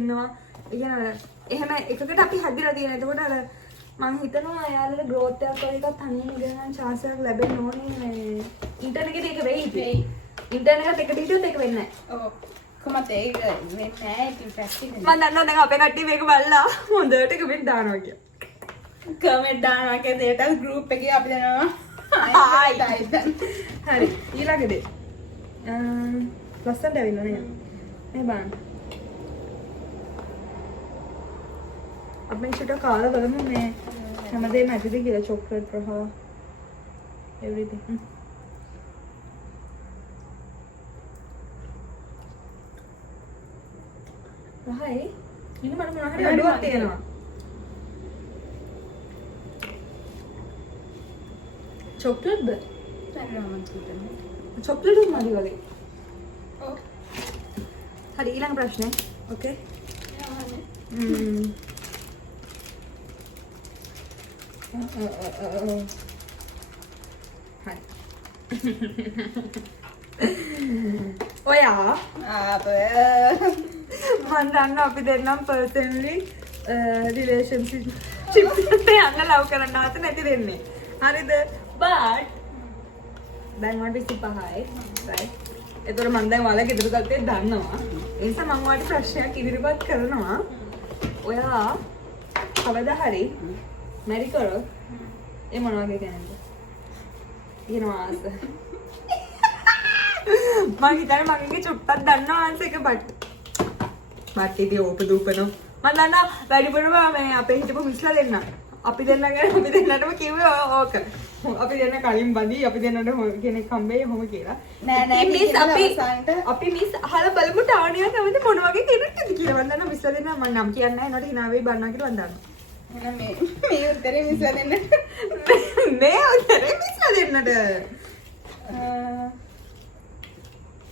ඉන්නවා. ඒ කියන්නේ එහෙම එකකට අපි හැදිලා තියෙන. එතකොට අර මම හිතනවා එයාලට growth එකක් වගේ එකක් තනියම ඉගෙන ගන්න chance එකක් ලැබෙන්න ඕනේ. ඉන්ටර්නෙට් එකේ ඒක වෙයි. ඉන්ටර්නෙට් එකත් එකට හිටියොත් ඒක වෙන්නේ නැහැ. ඔව්. කොහොමද ඒක වෙන්නේ නැහැ ඉතින් ප්‍රැක්ටිස් මම දන්නවා දැන් අපේ කට්ටිය මේක බලලා හොඳට කමෙන්ට් දානවා කියලා. කමෙන්ට් දානවා කියලා ඒකට group එකේ අපි දෙනවා. හරි ඊළඟ දේ. ලස්සනට ඇවිල්ලා නේද? මේ බලන්න. අපි ඉස්සරට කාලා බලමු මේ හැමදේම ඇතිද කියලා චොක්ලට් රහ everything. රහයි ඉන්න මට මොනවා හරි අඩුවක් තියෙනවා. චොක්ලට්ද? චොක්ලට් උත් මදි වගේ. ඔව්. හරි ඊළඟ ප්‍රශ්නේ. ඕකේ. හරි. ඔයා මම දන්න අපි දෙන්නම් පර්සනලි රිලේෂන්ෂිප් එකට යන්න ලව් කරන්න නැත නැති දෙන්නේ. හරිද? but දැන් මට 25යි. right? ඒතර මම දැන් ඔයාලා ගෙදර තත්ත්වය දන්නවා. ඒ නිසා මම ඔයාලට ප්‍රශ්නයක් ඉදිරිපත් කරනවා. ඔයා කවදා හරි මැරි කරොත් ඒ මොන වගේ කෙනෙක්ද? කියනවා ආස. මම හිතන්නේ මගේ චුට්ටක් දන්නවා ආන්සර් එක බට් ඉතින් ඕපදූපනෝ. මම දන්නා වැඩිපුරම මේ අපේ හිටපු මිස්ලා දෙන්න. අපි දෙන්නටම කිව්වේ ඕක. අපි දෙන්න කලින් බඳි අපි දෙන්නට කෙනෙක් හම්බෙයි ඔහොම කියලා. නෑ මිස් අපි මිස් අහලා බලමු ටාවනියා තමයි මොන වගේ කෙනෙක්ද කියලා. මම දන්නා මිස්ලා දෙන්න මම නම් කියන්නේ නැහැ. නෝට hina වෙයි බන්නවා කියලා මම දන්නවා. එහෙනම් මේ උත්තරේ මිස්ලා දෙන්න. මේ උත්තරේ මිස්ලා දෙන්නට.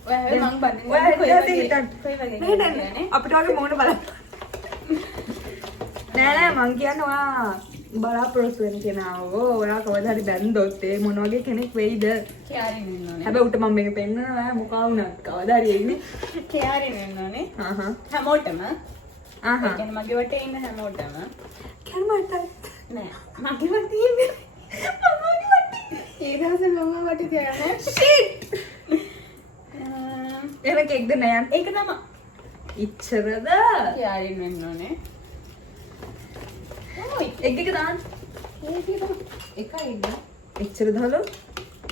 ඔයා මං බන්නේ. ඔයා කොයි හිතන්නේ වගේ හිතන්න. කොයි වගේ නෑ කියන්නේ? අපිට වගේ මොකට බලන්න. නෑ මං කියන්නේ ඔයා බලාපොරොත්තු වෙන කෙනාව ඔයා කවදා හරි බැන්දොත් ඒ මොන වගේ කෙනෙක් වෙයිද? කෙයාරින් වෙන්න ඕනේ. හැබැයි උට මම මේක පෙන්නනවා ඔයා මොකා වුණත් කවදා හරි එන්නේ. කෙයාරින් වෙන්න ඕනේ. හැමෝටම. ඒ කියන්නේ මගේ වටේ ඉන්න හැමෝටම. කර්මයට නෑ. මගේ වටේ ඉන්නේ. මගේ වටේ. ඒ දවසේ මම වටේ තියන්නේ. shit එහෙම කෙක්ද නෑ ඒක තමයි. ඉච්චරද? කෙයාරින් වෙන්න ඕනේ. එක් එක දාන්න. එකයි ඉන්න. එච්චර දාලා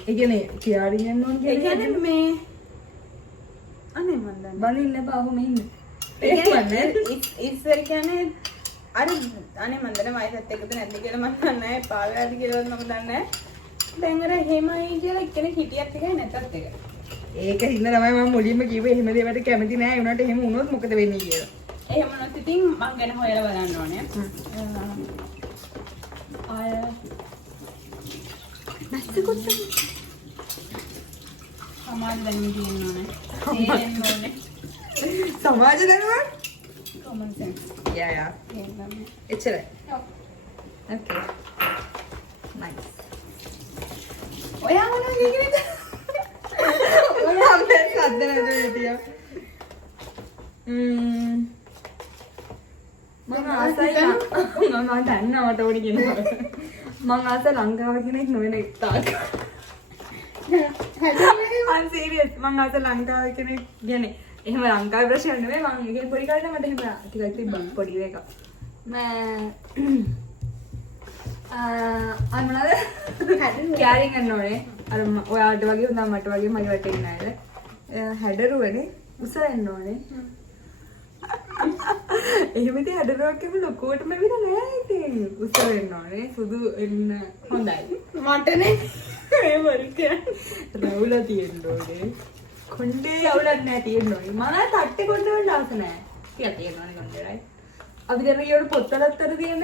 ඒ කියන්නේ කියාරින් යන්න ඕන ඒ කියන්නේ මේ අනේ මන් දන්නේ. බලින්න එපා ඔහොම ඉන්න. ඒ කියන්නේ ඉස්සර කියන්නේ අර අනේ මන් දන්නේ වයසත් එක්කද නැද්ද කියලා මන් දන්නේ නැහැ. පාවෙලාද කියලාවත් මම දන්නේ නැහැ. දැන් අර හේමයි කියලා එක්කෙනෙක් හිටියත් එකයි නැතත් එකයි. ඒක හින්දා තමයි මම මුලින්ම කිව්වේ එහෙම දේවල්ට කැමති නෑ. ඒ උනාට එහෙම වුණොත් මොකද වෙන්නේ කියලා. එහෙම වුණොත් ඉතින් මං ගැන හොයලා බලන්න ඕනේ. ආය නැස්සකොත් සමාජ දැනුම තියෙන්න ඕනේ. තේරෙන්න ඕනේ. සමාජ දැනුම? common sense. යා. එහෙනම් එච්චරයි. ඔව්. Okay. Nice. ඔයා මොනවද කියන්නේ? ඔයා අපේ සද්ද නැතුව හිටියා. මම ආසයි මම දන්නවා මට ඕනේ කියනවා. මම ආස ලංකාව කෙනෙක් නොවන තාක්. I'm serious. මම ආස ලංකාව කෙනෙක් කියන්නේ එහෙම ලංකාවේ ප්‍රශ්න නෙමෙයි. මම ඒකේ පොඩි කාලේ මට එහෙම ටිකක් තිබ්බා පොඩි එකක්. අන්නද කෑරින් යන්න ඕනේ. අර ඔයාට වගේ හොඳ මට වගේ මගේ වටේ ඉන්න අය. හැඩරුවනේ උස වෙන්න ඕනේ. එහෙම ඉතින් හැඩරුවක් කිව්ව ලොකුවටම ඇවිල්ලා නෑ ඉතින්. උස වෙන්න ඕනේ. සුදු වෙන්න හොඳයි. මටනේ මේ වරිකේ රවුල තියෙන්න ඕනේ. කොණ්ඩේ අවුලක් නෑ තියෙන්න ඕනේ. මම තට්ටේ කොණ්ඩ වලට ආස නෑ. ටිකක් තියෙන්න ඕනේ කොණ්ඩේ right. අපි දෙන්න කියන පොත්තලත්තර තියෙන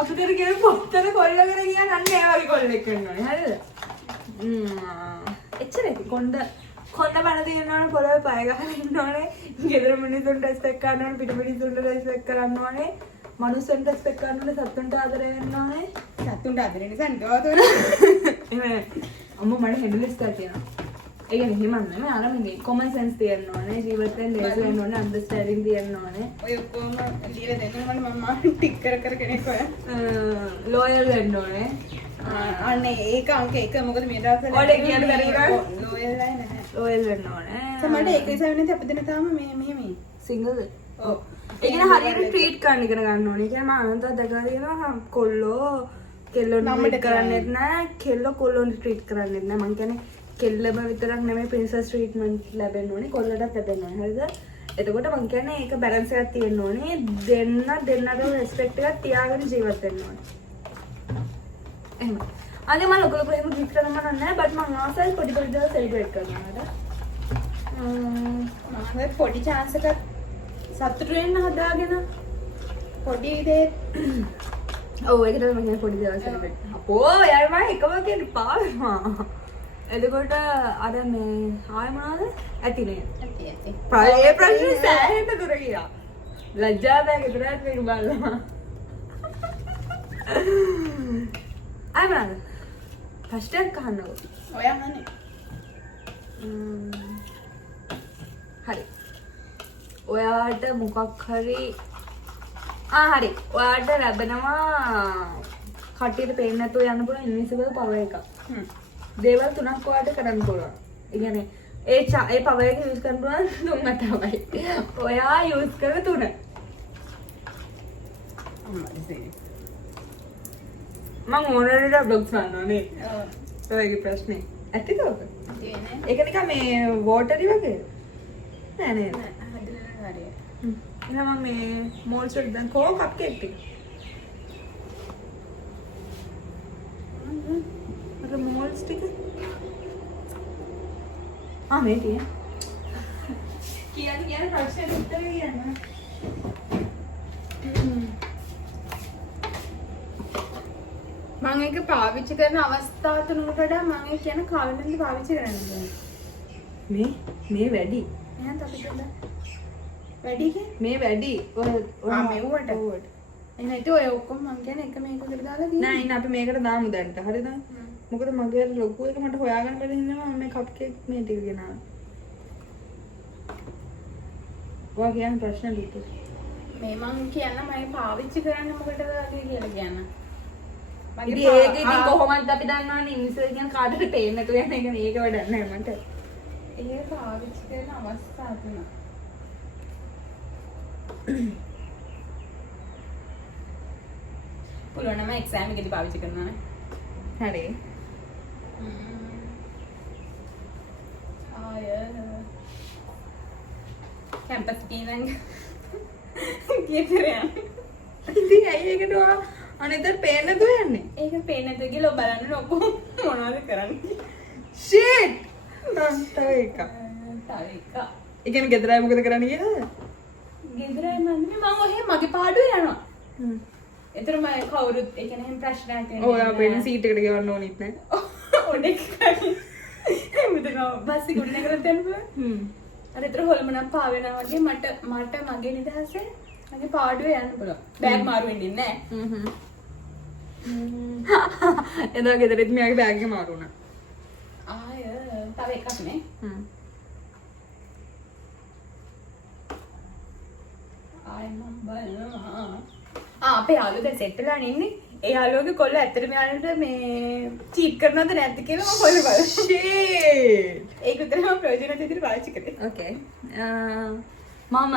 අපි දෙන්න කියන පොත්තර කොල්ලගෙන කියන අන්න ඒ වගේ කොල්ලෙක් වෙන්න ඕනේ. හරිද? එච්චරයි. කොණ්ඩ බන තියෙනවනේ පොළවේ පය ගහලා ඉන්න ඕනේ. ගෙදර මිනිස්සුන්ට රෙස්පෙක්ට් කරන්න ඕනේ. පිට මිනිස්සුන්ට රෙස්පෙක්ට් කරන්න ඕනේ. මනුස්සයන්ට රෙස්පෙක්ට් කරන්න ඕනේ. සතුන්ට ආදරය වෙන්න ඕනේ. සතුන්ට ආදරේ නිසා නිකවද වෙන. එහෙම අම්මා මට හෙඩලිස්ට් එකක් තියෙනවා. ඒ කියන්නේ හිමන්නේ නේ අරමගේ common sense තියෙන්න ඕනේ ජීවිතේ ලේසි වෙන්න ඕනේ understanding තියෙන්න ඕනේ ඔය ඔක්කොම ලියලා දෙන්නකොට මම ටික් කර කෙනෙක් ඔය loyal වෙන්න ඕනේ අනේ ඒක අංක එක මොකද මේ දවස්වල ඔය කියන්න බැරි වුණා ලෝයල් අය නැහැ loyal වෙන්න ඕනේ සමහරට ඒක නිසා වෙන්නේ අපි දෙන තාම මෙහෙම single ඔව් ඒ කියන්නේ හරියට ට්‍රීට් කරන්න ඉගෙන ගන්න ඕනේ. ඒ කියන්නේ මම අනන්තව දැකලා තියෙනවා කොල්ලෝ කෙල්ලෝ ට්‍රීට් කරන්නේත් නැහැ. කෙල්ලෝ කොල්ලෝ ට්‍රීට් කරන්නේත් නැහැ. මං කියන්නේ කෙල්ලම විතරක් නෙමෙයි ප්‍රින්සස් ට්‍රීට්මන්ට් ලැබෙන්න ඕනේ. කොල්ලටත් ලැබෙන්න ඕනේ. හරිද? එතකොට මං කියන්නේ ඒක බැලන්ස් එකක් තියෙන්න ඕනේ. දෙන්නට රෙස්පෙක්ට් එකක් තියාගෙන ජීවත් වෙන්න ඕනේ. එහෙම. අනේ මම ලොකු ලොකු එහෙම ගිෆ්ට් කරන්න මම නැහැ. බට් මං ආසයි පොඩි පොඩි දේවල් සෙලිබ්‍රේට් කරනවා. මම පොඩි chance එකක් සතුටු වෙන්න හදාගෙන පොඩි දේ ඔව් ඒක තමයි මම කියන්නේ පොඩි දේවල් සෙලිබ්‍රේට්. අපෝ යාර මම එකම කියන්නේ පාවෙනවා. එතකොට අර මේ ආය මොනවද? ඇති නේද? ඇති ඇති. ඒ ප්‍රශ්නේ සෑහෙන්න දුර ගියා. ලැජ්ජාවක් විතරක් මේක බලනවා. ආය මොනවද? ප්‍රශ්නයක් අහන්නකෝ. ඔය අහන්නේ. හරි. ඔයාට මොකක් හරි හරි. ඔයාට ලැබෙනවා කට්ටියට පේන්නේ නැතුව යන්න පුළුවන් ඉන්විසිබල් පවර් එකක්. දේවල් 3ක් ඔයාට කරන්න පුළුවන්. ඒ කියන්නේ ඒ පවර් එක යූස් කරන්න පුළුවන් 3 තමයි. ඔයා යූස් කරන 3. මම ඕනරේට බ්ලොග්ස් ගන්නවනේ. ඔයගේ ප්‍රශ්නේ. ඇත්තද ඔක? ඒක නිකන් මේ වෝටරි වගේ. නෑ නෑ. එහෙනම් මේ මෝල්ස් වල දැන් කෝ කප් කේක් ටික. අර මෝල්ස් ටික. මේ තිය. කියන්නේ ප්‍රශ්නේ උත්තර කියන්න. මම ඒක පාවිච්චි කරන අවස්ථා තුනකට වඩා මම ඒක කියන කාලෙන්ද පාවිච්චි කරන්නේ. මේ වැඩි. එහෙනම් අපි දෙන්න. වැඩි මේ වැඩි. මෙව්වට. එහෙනම් ඒක ඔය ඔක්කොම මම කියන්නේ එක මේක විතර දාලා තියෙනවා. නෑ ඉන්න අපි මේකට දාමු දැන්ට. හරිද? මොකද මගේ ලොකු එක මට හොයාගන්න බැරි හින්දා මම මේ කප් කේක් මේ ටික ගෙනාවා. ඔයා කියන ප්‍රශ්න දුක. මේ මම කියන්න මම පාවිච්චි කරන්නේ මොකටද කියලා කියන්න. ඉතින් ඒක ඉතින් කොහොමද අපි දන්නවනේ ඉන්සර් කියන කාටද පේන්නේ නැතුව යන එක මේක වැඩක් නෑ මට. ඒක පාවිච්චි කරන අවස්ථා තුන. පුළුවන් නම් එක්සෑම් එකේදී පාවිච්චි කරනවා නේ. හරි. කැම්පස් ගිහින් කීතරයන්. ඉතින් ඇයි ඒකට ඔයා අනිතර පේන්නේ නැතුව යන්නේ? ඒක පේන්නේ නැතුව ගිහලා බලන්න ඔක්කොම මොනවද කරන්නේ? shit! තව එකක්. තව එකක්. ඒ කියන්නේ ගෙදරයි මොකද කරන්නේ කියලා? ගෙදරයි මම ඔහේ මගේ පාඩුවේ යනවා. එතන මම කවුරුත් ඒ කියන්නේ එහෙම ප්‍රශ්නයක් නැහැ. ඔය අපේ සීට් එකට ගෙවන්න ඕනෙත් නැහැ. ඔඩෙක් මෙතන බස් එක උඩ නැගලා දෙන්න පුළුවන්. අර ඒතර හොලමනම් පාවෙනවා වගේ මට මගේ නිදහසේ මගේ පාඩුවේ යන්න පුළුවන්. බෑග් මාරු වෙන්නේ නැහැ. එදා ගෙදරත් මෙයාගේ බෑග් එක මාරු වුණා. තව එකක් නේ. මම බලනවා. අපේ යාළුවෝ දැන් සෙට් වෙලා ඉන්නේ. ඒ යාළුවගේ කොල්ල ඇත්තටම යාළුවට මේ චීට් කරනවද නැද්ද කියලා මම හොයලා බලනවා. shit! ඒක විතරම ප්‍රයෝජනවත් විදිහට පාවිච්චි කරේ. okay. මම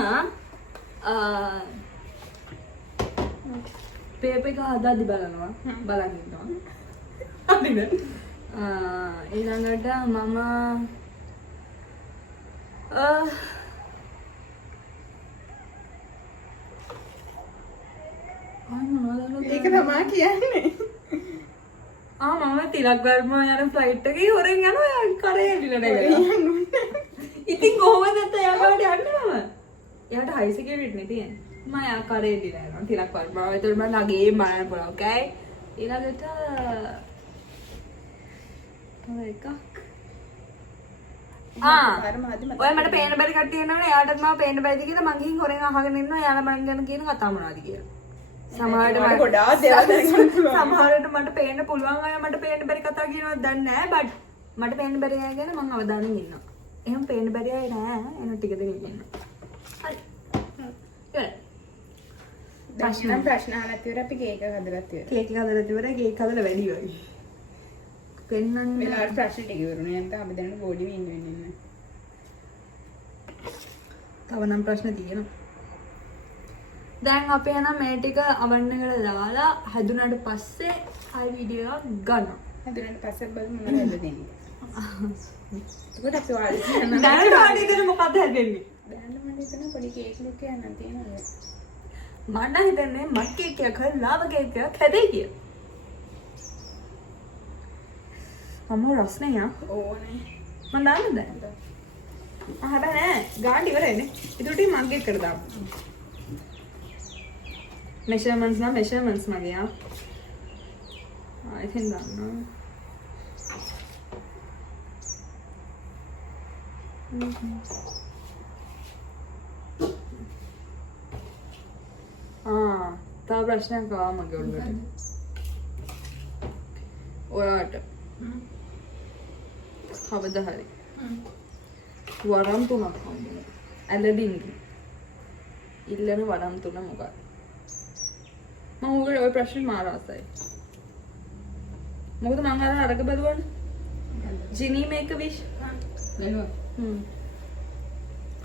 පේපර් එක හදාදි බලනවා. බලන් ඉන්නවා. හරිද? ඊළඟට මම ඒක තමයි කියන්නේ. මම තිලක් වර්මා යන ෆ්ලයිට් එකේ හොරෙන් යනවා කරේ ඇවිල්ලා නැගලා. ඉතින් කොහොමද එයාට යන්නේ මම? එයාට හයි සිකියුරිටි නේ තියෙන්නේ. මම යා කරේ ඇවිල්ලා යනවා තිලක් වර්මා. ඒතර මම ළගේ බලන්න පුළුවන්. okay? ඊළඟට තව එකක්. ඔය මට පේන්න බැරි කට්ටිය ඉන්නවනේ. එයාටත් මම පේන්න බැරිද කියලා මං ගිහින් හොරෙන් අහගෙන ඉන්නවා. එයාලා මං ගැන කියන කතා මොනවද කියලා. සමහරට ගොඩාක් දේවල් දැනගන්න පුළුවන්. සමහරට මට පේන්න පුළුවන් අය මට පේන්න බැරි කතා කියනවා දන්නේ නැහැ බට් මට පේන්න බැරි අය ගැන මම අවධානයෙන් ඉන්නවා. එහෙම පේන්න බැරි අය නෑ. එන ටික දෙනෙක් ඉන්නවා. හරි. ඉවරයි. ප්‍රශ්න අහලා ඉවර අපි කේක් එක හදලා ඉවර. කේක් එක හදලා ඉවරයි. කේක් හදලා වැඩි වගේ. පෙන්නන්න වෙලාවට ප්‍රශ්න ටික ඉවරුනේ නැත්නම් අපි දැන් බෝඩි වින් වෙන්නේ තව නම් ප්‍රශ්න තියෙනවා. දැන් අපි යන මේ ටික අවන්න එකට දාලා හැදුනට පස්සේ ආයි වීඩියෝ එකක් ගන්නවා. හදුනට පස්සේ බලමු මොනවද දෙන්නේ. ඒකට අපි වාඩි වෙනවා. දැන් වාඩි වෙන මොකද හැදෙන්නේ? දැන් මම හිතන පොඩි කේක් එකක් යන්න තියෙනවා. මට හිතන්නේ මත් කේක් එකක් හදලා ලාව කේක් එකක් හැදෙයි කියලා. අම්මෝ රස්නේ යා. ඕනේ. මම දාන්නද? හැබැයි නෑ ගාන්න ඉවරයිනේ. ඊට ටික මග්ගේ එකට දාමු. measurements නම් measurements මගේ යා. I think දාන්න. තව ප්‍රශ්නයක් ආවා මගේ ඔළුවට. ඔයාට කවදා හරි වරම් 3ක් හම්බුණා. ඇලඩින්ගේ ඉල්ලන වරම් 3 මොකක්ද? මම ඔය ප්‍රශ්නේ මාර ආසයි. මොකද මම අරක බැලුවනේ. ජිනී මේක විශ්. බලුවා.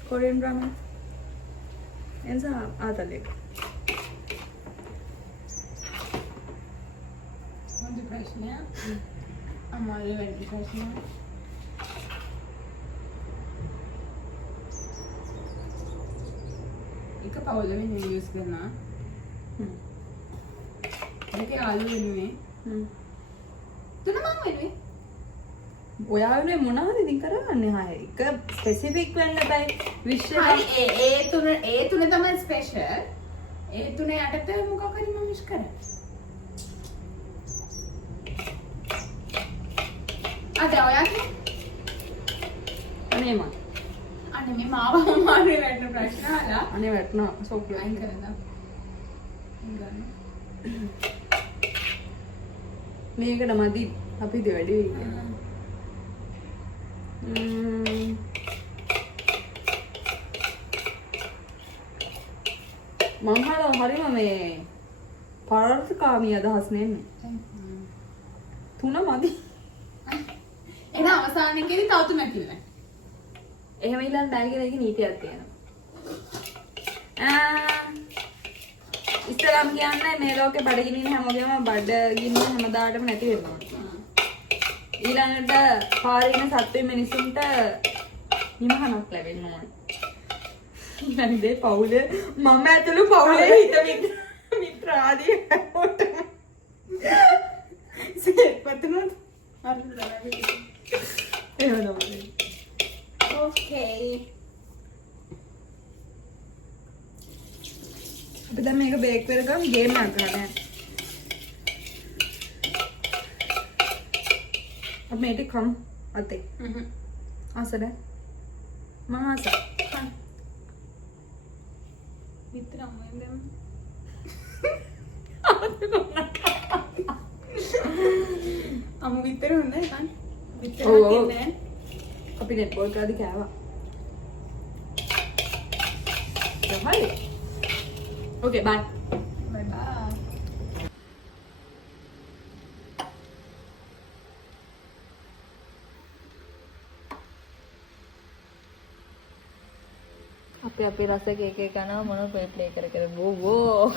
Korean drama. එන්සා ආතලේ. මොකද ප්‍රශ්නය? අමාරු වෙන්නේ ප්‍රශ්නය. එක පවුල වෙනුවෙන් යූස් කරනවා. ඒක ආලු වෙනුවෙන්. තුන මං වෙනුවෙන්. ඔයා වෙනුවෙන් මොනවද ඉතින් කරන්නේ? හා එක ස්පෙસિෆික් වෙන්න බෑ. විශ්ව හරි ඒ තුන තමයි ස්පෙෂල්. ඒ තුන යටතේ මොකක් හරි මම විශ් කරා. අද ඔයාගේ අනේ මම අනේ මේ මාව අමාරුවේ වැටෙන ප්‍රශ්න අහලා අනේ වැටෙනවා සෝකිය අයින් කරලා ගන්න. මේකට මදි අපි දෙ වැඩි වෙයි. මං හල හරිම මේ පරාර්ථකාමී අදහස් නෙන්නේ. 3 මදි. එහෙනම් අවසානයේදී තව තුනක් ඉන්න. එහෙම ඉල්ලන්න බෑ කියලා ඒකේ නීතියක් තියෙනවා. ඉස්තරම් කියන්නේ මේ ලෝකේ බඩගිනින හැමෝගෙම බඩගින්න හැමදාටම නැති වෙනවා. ඊළඟට පාරින සත්ත්ව මිනිසුන්ට නිමහනක් ලැබෙන්න ඕන. ඊළඟේ පවුලේ මම ඇතුළු පවුලේ හිත මිත්‍ර ආදී හැමෝටම සියපතුනොත් හරි බලන්න. එහෙම තමයි. ඕකේ. අපි දැන් මේක බේක් කරගමු ගේම් එකක් ගන්න. अब मेरे कम आते आसर है मग आसर मित्र अमूल्यम අමු විතර හොඳයි කන් විතර ඔව්. කියන්නේ අපි නෙට්වර්ක් ආදී කෑවා. හරි. Okay, bye. බයි බයි. අපි අපේ රස කේක් එක කනවා මොන ප්ලේ කර කර බෝ